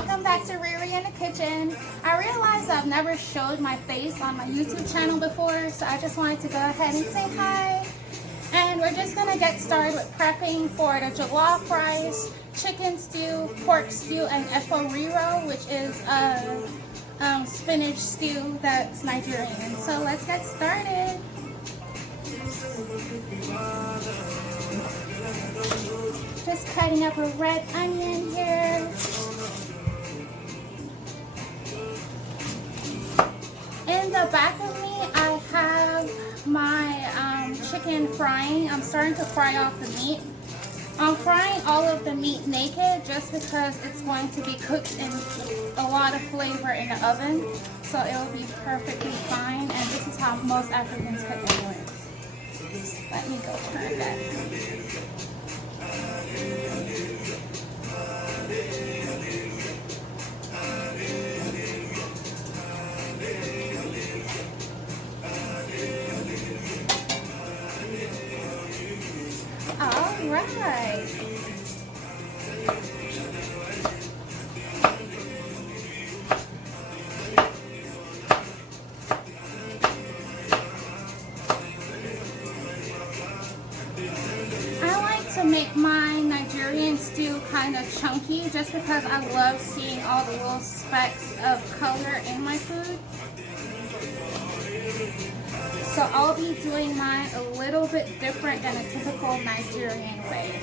welcome back to Riri in the Kitchen. I realized I've never showed my face on my YouTube channel before, so I just wanted to go ahead and say hi. And we're just gonna get started with prepping for the jollof rice, chicken stew, pork stew, and riro, which is a spinach stew that's Nigerian. So let's get started. Just cutting up a red onion here. In the back of me, I have my chicken frying. I'm starting to fry off the meat. I'm frying all of the meat naked just because it's going to be cooked in a lot of flavor in the oven. So it will be perfectly fine. And this is how most Africans cook anyways. Let me go turn that. All right. To make my Nigerian stew kind of chunky just because I love seeing all the little specks of color in my food. So I'll be doing mine a little bit different than a typical Nigerian way.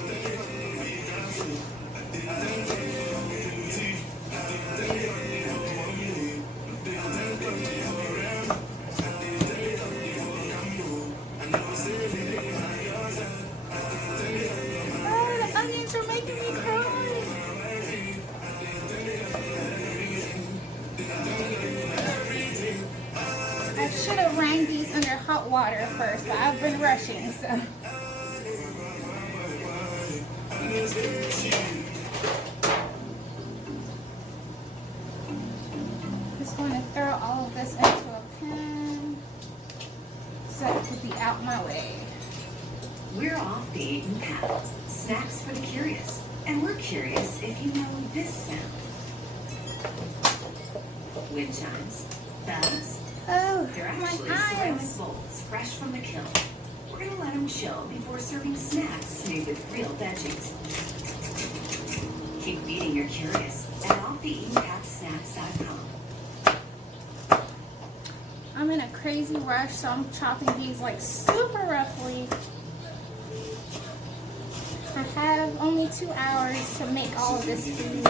Are making me cry. I should have rang these under hot water first, but I've been rushing, so. Just want to throw all of this into a pan so it could be out my way. We're off the beaten path. Snacks for the curious. And we're curious if you know this sound. Wind chimes, bells. Oh, They're my actually eyes. ceramic bowls fresh from the kiln. We're going to let them chill before serving snacks made with real veggies. Keep feeding your curious at offtheeatenpathsnacks.com. I'm in a crazy rush, so I'm chopping these like super roughly. I have only 2 hours to make all of this food.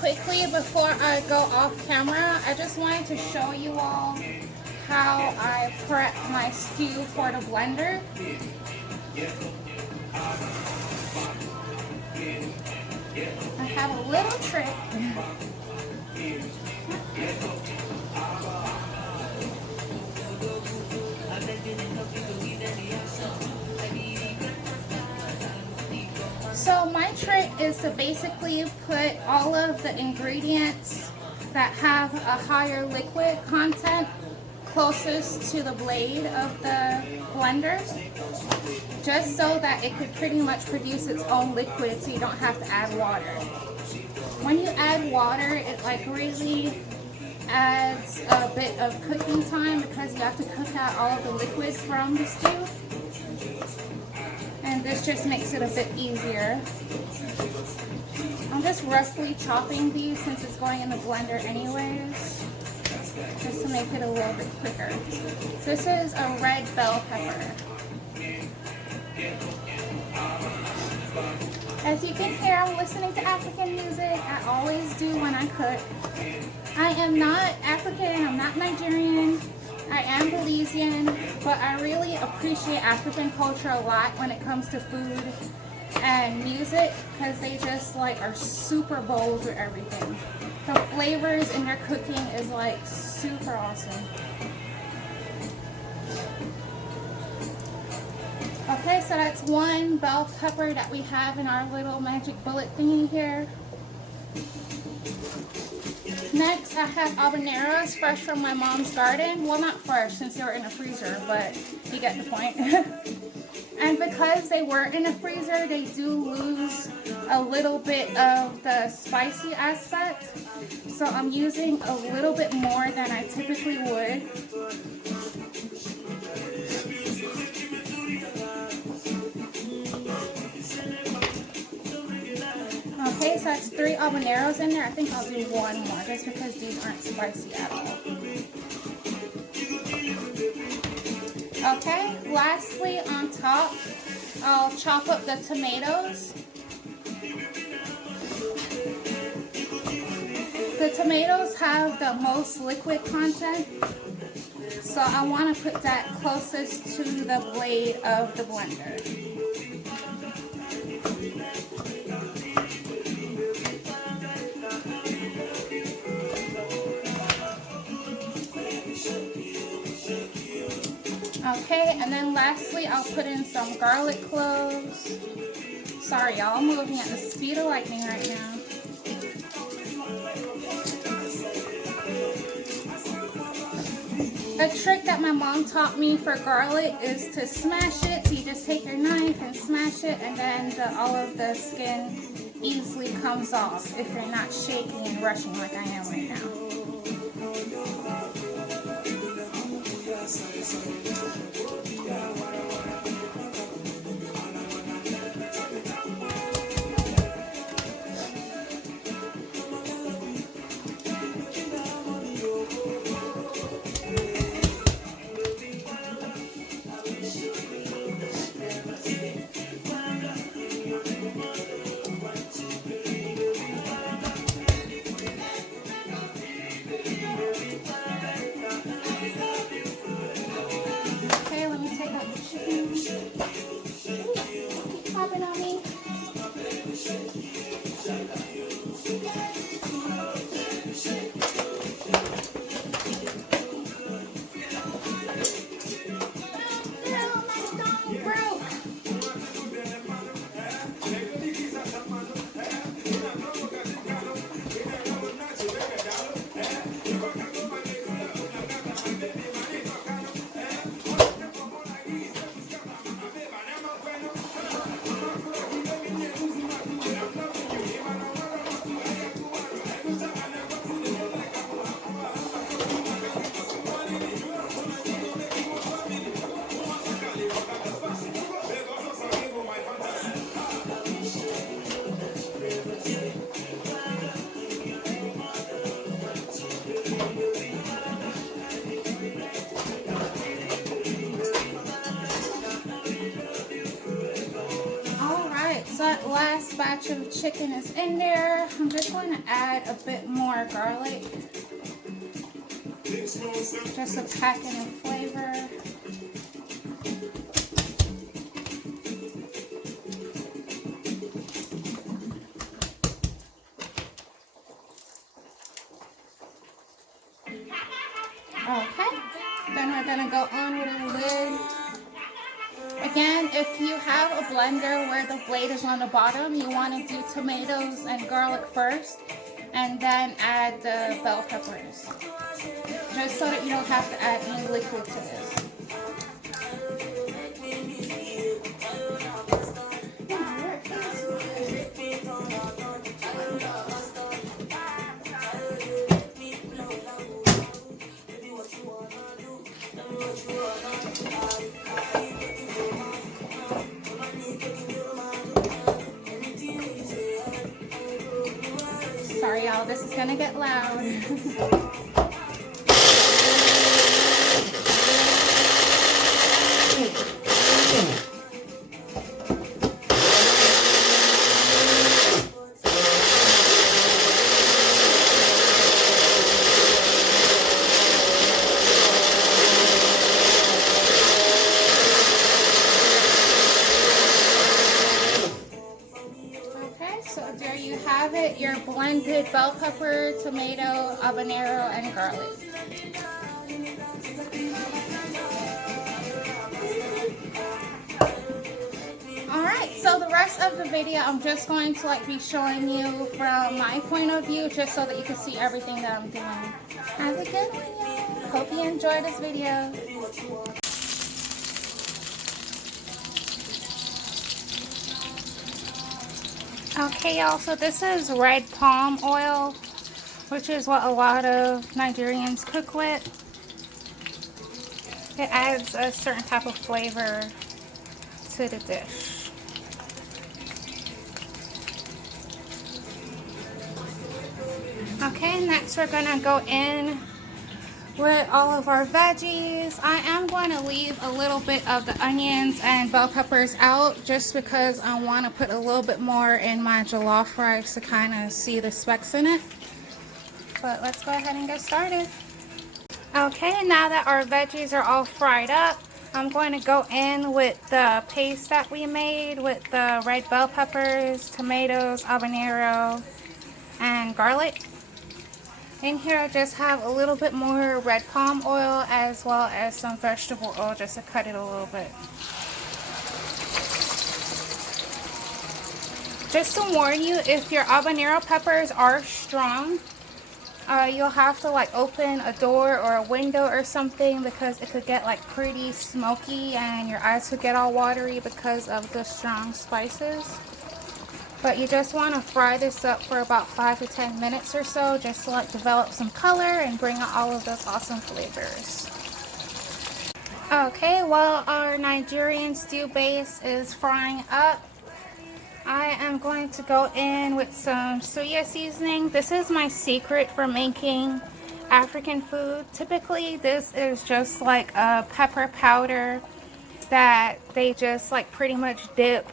Quickly, before I go off camera, I just wanted to show you all how I prep my stew for the blender. I have a little trick. So my trick is to basically put all of the ingredients that have a higher liquid content closest to the blade of the blender, just so that it could pretty much produce its own liquid so you don't have to add water. When you add water, it like really adds a bit of cooking time because you have to cook out all of the liquids from the stew. And this just makes it a bit easier. I'm just roughly chopping these since it's going in the blender anyways, just to make it a little bit quicker. This is a red bell pepper. As you can hear, I'm listening to African music. I always do when I cook. I am not African, I'm not Nigerian. I am Belizean, but I really appreciate African culture a lot when it comes to food and music, because they just like are super bold with everything. The flavors in their cooking is like super awesome. Okay, so that's one bell pepper that we have in our little magic bullet thingy here. Next, I have habaneros fresh from my mom's garden. Well, not fresh since they were in a freezer, but you get the point. And because they were in a freezer, they do lose a little bit of the spicy aspect. So I'm using a little bit more than I typically would. Okay, so that's 3 habaneros in there. I think I'll do one more just because these aren't spicy at all. Okay, lastly on top, I'll chop up the tomatoes. The tomatoes have the most liquid content, so I want to put that closest to the blade of the blender. Okay, and then lastly, I'll put in some garlic cloves. Sorry, y'all, I'm moving at the speed of lightning right now. A trick that my mom taught me for garlic is to smash it. So you just take your knife and smash it, and then all of the skin easily comes off if you're not shaking and rushing like I am right now. Last batch of chicken is in there. I'm just going to add a bit more garlic just to pack in a flavor. Okay, then we're going to go on with the lid. Again, if you have a blender where the blade is on the bottom, you want to do tomatoes and garlic first, and then add the bell peppers, just so that you don't have to add any liquid to this. Sorry y'all, this is gonna get loud. did bell pepper, tomato, habanero, and garlic. Alright, so the rest of the video I'm just going to be showing you from my point of view, just so that you can see everything that I'm doing. Have a good one, y'all. Hope you enjoyed this video. Okay, y'all, so this is red palm oil, which is what a lot of Nigerians cook with. It adds a certain type of flavor to the dish. Okay, next we're gonna go in with all of our veggies. I am going to leave a little bit of the onions and bell peppers out just because I want to put a little bit more in my jollof rice to kind of see the specks in it. But let's go ahead and get started. Okay, now that our veggies are all fried up, I'm going to go in with the paste that we made with the red bell peppers, tomatoes, habanero, and garlic. In here I just have a little bit more red palm oil as well as some vegetable oil just to cut it a little bit. Just to warn you, if your habanero peppers are strong, you'll have to open a door or a window or something because it could get pretty smoky and your eyes could get all watery because of the strong spices. But you just want to fry this up for about 5 to 10 minutes or so just to develop some color and bring out all of those awesome flavors. Okay, while our Nigerian stew base is frying up, I am going to go in with some Suya seasoning. This is my secret for making African food. Typically this is just a pepper powder that they just pretty much dip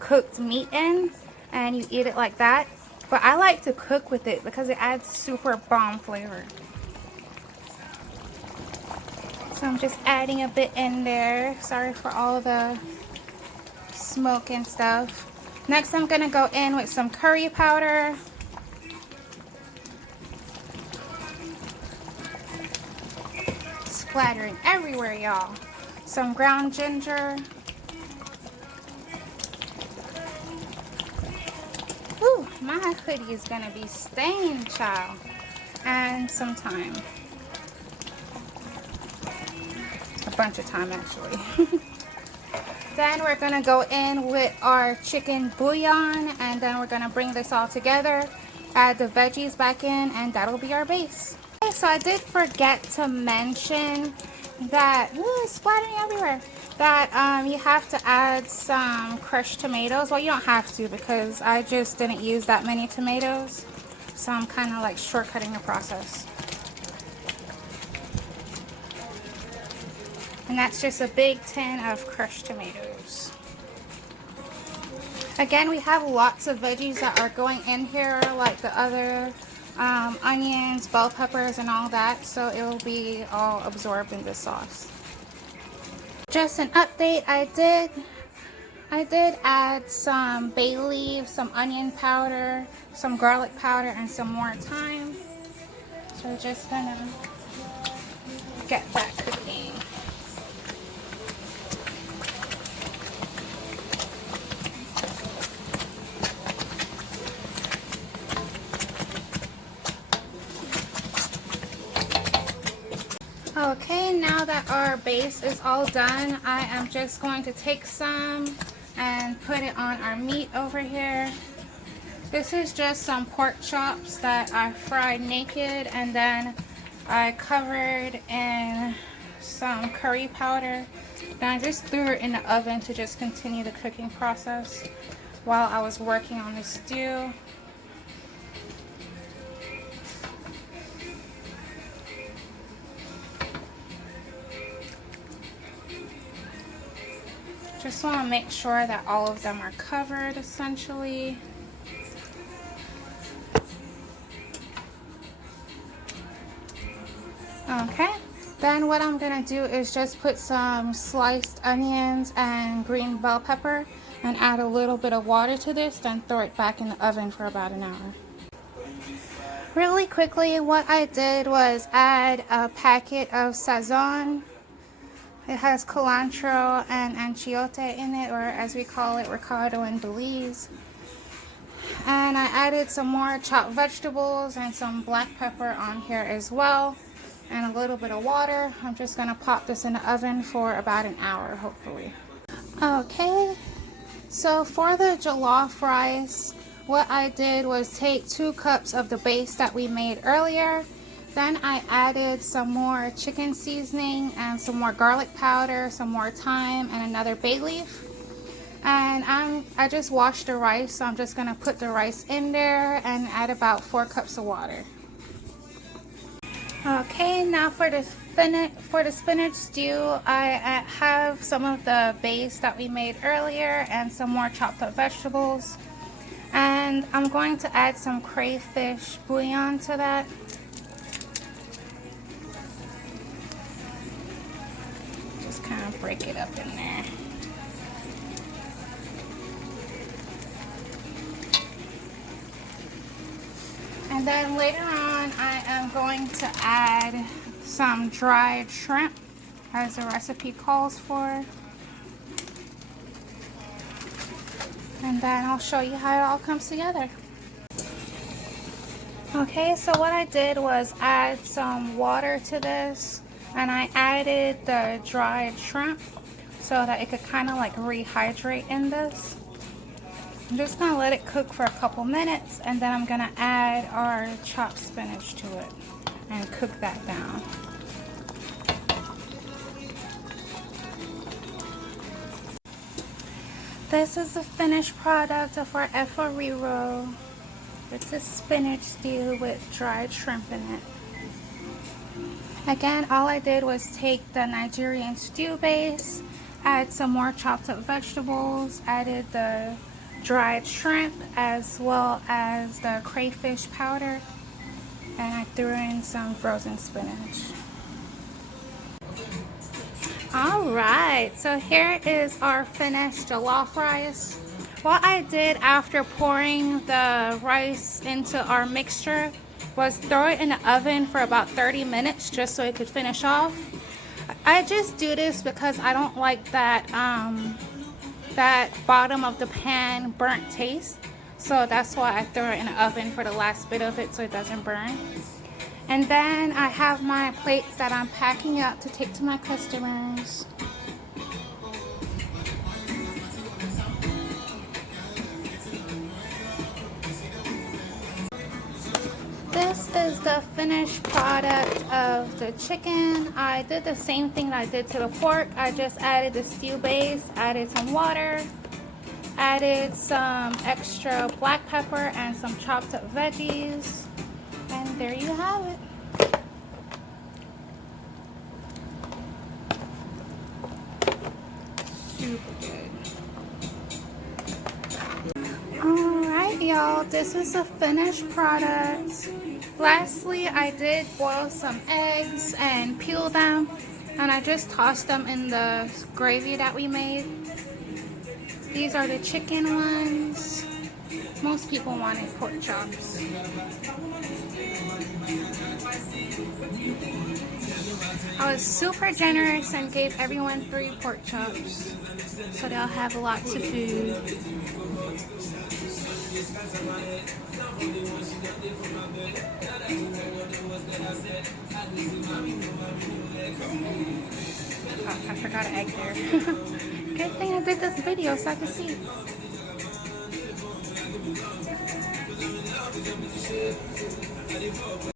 cooked meat in, and you eat it like that. But I like to cook with it because it adds super bomb flavor. So I'm just adding a bit in there. Sorry for all the smoke and stuff. Next I'm gonna go in with some curry powder. Splattering everywhere, y'all. Some ground ginger. Whew, my hoodie is gonna be stained, child. And some thyme. A bunch of thyme, actually. Then we're gonna go in with our chicken bouillon, and then we're gonna bring this all together, add the veggies back in, and that'll be our base. Okay, so I did forget to mention that, it's splattering everywhere, that you have to add some crushed tomatoes. Well, you don't have to because I just didn't use that many tomatoes, so I'm kind of shortcutting the process. And that's just a big tin of crushed tomatoes. Again, we have lots of veggies that are going in here, like the other onions, bell peppers, and all that, so it will be all absorbed in this sauce. Just an update, I did add some bay leaves, some onion powder, some garlic powder, and some more thyme. So we're just gonna get that cooking. Okay, now that our base is all done, I am just going to take some and put it on our meat over here. This is just some pork chops that I fried naked, and then I covered in some curry powder. Then I just threw it in the oven to just continue the cooking process while I was working on the stew. Just want to make sure that all of them are covered essentially. Okay, then what I'm gonna do is just put some sliced onions and green bell pepper and add a little bit of water to this, then throw it back in the oven for about an hour. Really quickly, what I did was add a packet of sazon. It has cilantro and achiote in it, or as we call it, ricardo in Belize. And I added some more chopped vegetables and some black pepper on here as well, and a little bit of water. I'm just gonna pop this in the oven for about an hour, hopefully. Okay, so for the jollof rice, what I did was take 2 cups of the base that we made earlier. Then I added some more chicken seasoning and some more garlic powder, some more thyme, and another bay leaf. And I just washed the rice, so I'm just gonna put the rice in there and add about 4 cups of water. Okay, now for the spinach stew, I have some of the base that we made earlier and some more chopped up vegetables. And I'm going to add some crayfish bouillon to that. Just kind of break it up in there. And then later on, I am going to add some dried shrimp, as the recipe calls for. And then I'll show you how it all comes together. Okay, so what I did was add some water to this, and I added the dried shrimp so that it could kind of like rehydrate in this. I'm just gonna let it cook for a couple minutes, and then I'm gonna add our chopped spinach to it and cook that down. This is the finished product of our riro. It's a spinach stew with dried shrimp in it. Again, all I did was take the Nigerian stew base, add some more chopped up vegetables, added the dried shrimp as well as the crayfish powder, and I threw in some frozen spinach. Alright, so here is our finished jollof rice. What I did after pouring the rice into our mixture was throw it in the oven for about 30 minutes just so it could finish off. I just do this because I don't like that that bottom of the pan burnt taste, so that's why I throw it in the oven for the last bit of it so it doesn't burn. And then I have my plates that I'm packing up to take to my customers. This is the finished product of the chicken. I did the same thing that I did to the pork. I just added the stew base, added some water, added some extra black pepper and some chopped up veggies. And there you have it. Super good. Alright y'all, this is a finished product. Lastly, I did boil some eggs and peel them, and I just tossed them in the gravy that we made. These are the chicken ones. Most people wanted pork chops. I was super generous and gave everyone 3 pork chops, so they'll have lots of food. Oh, I forgot an egg there. Good thing I did this video so I could see.